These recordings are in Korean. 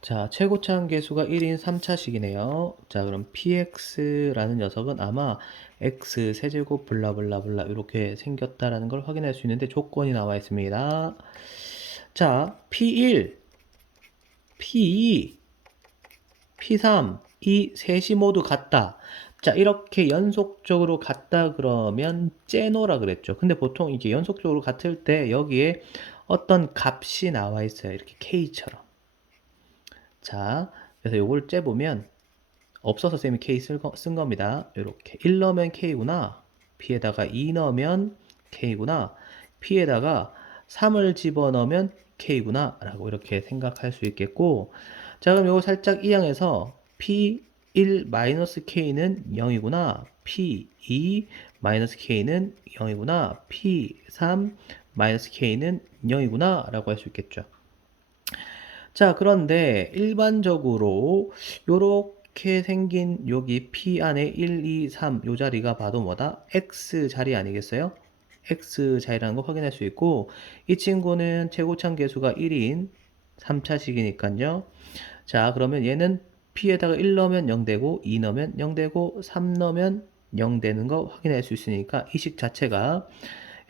자, 최고차항 계수가 1인 3차식이네요. 자, 그럼 px라는 녀석은 아마 x 세제곱 블라블라블라 이렇게 생겼다라는 걸 확인할 수 있는데 조건이 나와 있습니다. 자, p1, p2, p3, 이 셋이 모두 같다. 자, 이렇게 연속적으로 같다 그러면 째노라 그랬죠. 근데 보통 이게 연속적으로 같을 때 여기에 어떤 값이 나와 있어요. 이렇게 k처럼. 자, 그래서 요걸 째보면 없어서 쌤이 K 쓸 거- 쓴 겁니다. 이렇게 1 넣으면 K구나. P에다가 2 넣으면 K구나. P에다가 3을 집어넣으면 K구나. 라고 이렇게 생각할 수 있겠고 자, 그럼 요거 살짝 이항해서 P1 마이너스 K는 0이구나. P2 마이너스 K는 0이구나. P3 마이너스 K는 0이구나. 라고 할 수 있겠죠. 자, 그런데 일반적으로 요렇게 생긴 여기 P 안에 1, 2, 3 요 자리가 봐도 뭐다? X 자리 아니겠어요? X 자리라는 거 확인할 수 있고 이 친구는 최고참 계수가 1인 3차식이니까요. 자, 그러면 얘는 P에다가 1 넣으면 0 되고 2 넣으면 0 되고 3 넣으면 0 되는 거 확인할 수 있으니까 이 식 자체가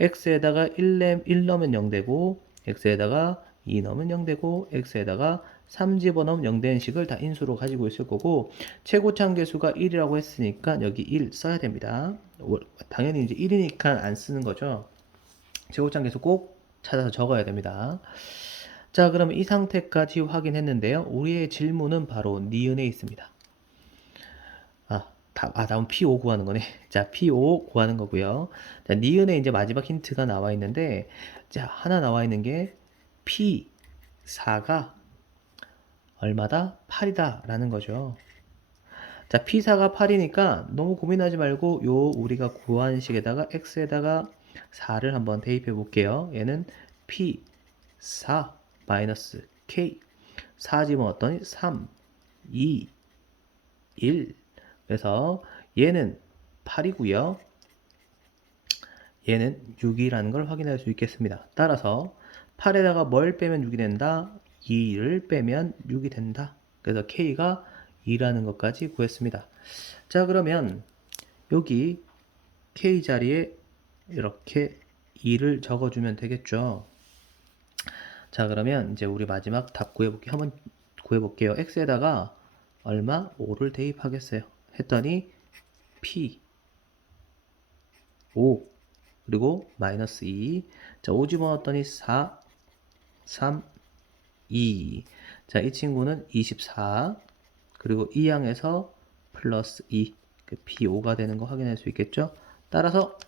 X에다가 1, 1 넣으면 0 되고 X에다가 2 넣으면 0 되고 x에다가 3 집어넣으면 0 되는 식을 다 인수로 가지고 있을 거고 최고참 계수가 1이라고 했으니까 여기 1 써야 됩니다. 월- 당연히 이제 1이니까 안 쓰는 거죠. 최고참 계수 꼭 찾아서 적어야 됩니다. 자, 그러면 이 상태까지 확인했는데요. 우리의 질문은 바로 니은에 있습니다. 아, 다, 아, 다음 P5 구하는 거네. 자, P5 구하는 거고요. 자, 니은에 이제 마지막 힌트가 나와 있는데, 자, 하나 나와 있는 게 P4가 얼마다? 8이다 라는 거죠. 자, P4가 8이니까 너무 고민하지 말고 요 우리가 구한 식에다가 X에다가 4를 한번 대입해 볼게요. 얘는 P4 마이너스 K 4 집어 넣었더니 3, 2, 1 그래서 얘는 8이고요. 얘는 6이라는 걸 확인할 수 있겠습니다. 따라서 8에다가 뭘 빼면 6이 된다? 2를 빼면 6이 된다. 그래서 K가 2라는 것까지 구했습니다. 자, 그러면 여기 K 자리에 이렇게 2를 적어주면 되겠죠. 자, 그러면 이제 우리 마지막 답 구해볼게요. 한번 구해볼게요. X에다가 얼마? 5를 대입하겠어요. 했더니 P 5 그리고 마이너스 2. 자, 5 집어넣었더니 4, 3, 2. 자, 이 친구는 24. 그리고 이 양에서 플러스 2. 그 P5가 되는 거 확인할 수 있겠죠? 따라서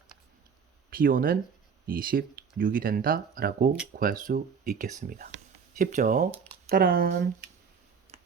P5는 26이 된다 라고 구할 수 있겠습니다. 쉽죠? 따란!